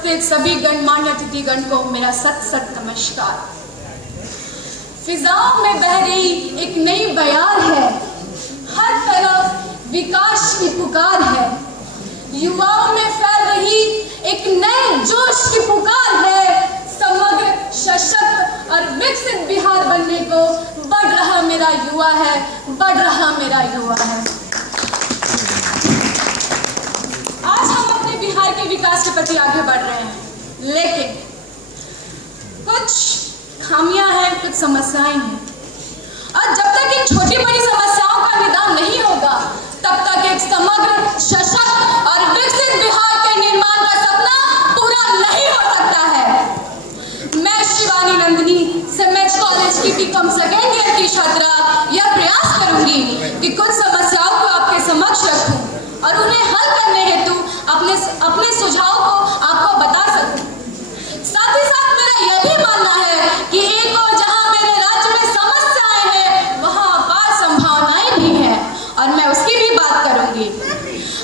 उपस्थित सभी गणमान्य अतिथिगण को मेरा सत सत नमस्कार। फिजाओं में बह रही एक नई बयार है, हर तरफ विकास की पुकार है। युवाओं में फैल रही एक नए जोश की पुकार है। समग्र सशक्त और विकसित बिहार बनने को बढ़ रहा मेरा युवा है, बढ़ रहा मेरा युवा है। आज हम अपने बिहार के विकास के प्रति आगे बढ़ रहे हैं, लेकिन कुछ खामियां हैं, कुछ समस्याएं हैं, और जब तक इन छोटी बड़ी समस्याओं का निदान नहीं होगा तब तक एक समग्र सशक्त और विकसित बिहार के निर्माण का सपना पूरा नहीं हो सकता है। मैं शिवानी नंदिनी सेमेज कॉलेज की बीकॉम सेकेंड ईयर की छात्रा यह प्रयास करूंगी कि कुछ समस्याओं को आपके समक्ष रखूं और उन्हें हल करने हेतु अपने सुझाव को आपको बता सकूं। साथ ही साथ मेरा यह भी मानना है कि एक और जहां मेरे राज्य में समस्याएं हैं, वहां अपार संभावनाएं भी हैं और मैं उसकी भी बात करूंगी।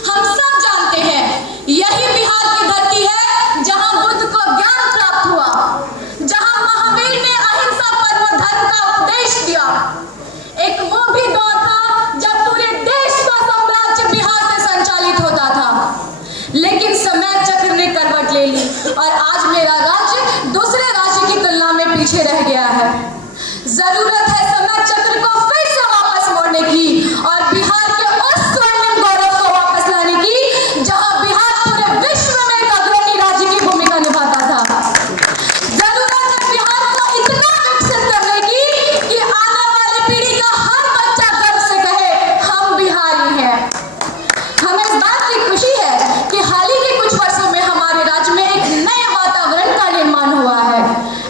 हम सब जानते हैं यही बिहार की धरती है जहां बुद्ध को ज्ञान प्राप्त हुआ, जहां महावीर ने अहिंसा परम धर्म का उपदेश दिया। एक वो भी दौर था जब पूरे देश का साम्राज्य बिहार से संचालित होता था, लेकिन समय चक्र ने करवट ले ली और आज मेरा राज्य दूसरे राज्य की तुलना में पीछे रह गया है। जरूरत है समय चक्र को फिर से वापस मोड़ने की और बिहार के उस स्वर्णिम गौरव को वापस लाने की जहां बिहार पूरे विश्व में एक अग्रणी राज्य की भूमिका निभाता था। जरूरत है बिहार को इतना विकसित करने की कि आने वाली पीढ़ी का हर बच्चा गर्व से कहे हम बिहारी हैं। हमें इस बात की खुशी है कि हाल ही के कुछ वर्षों में हमारे राज्य में एक नए वातावरण का निर्माण हुआ है,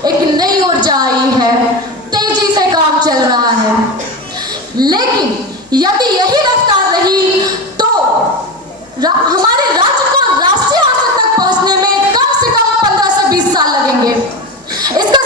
एक नई ऊर्जा आई है, तेजी से काम चल रहा है। लेकिन यदि यही रफ्तार रही तो हमारे राज्य को राष्ट्रीय औसत तक पहुंचने में कम से कम 15 से 20 साल लगेंगे। इसका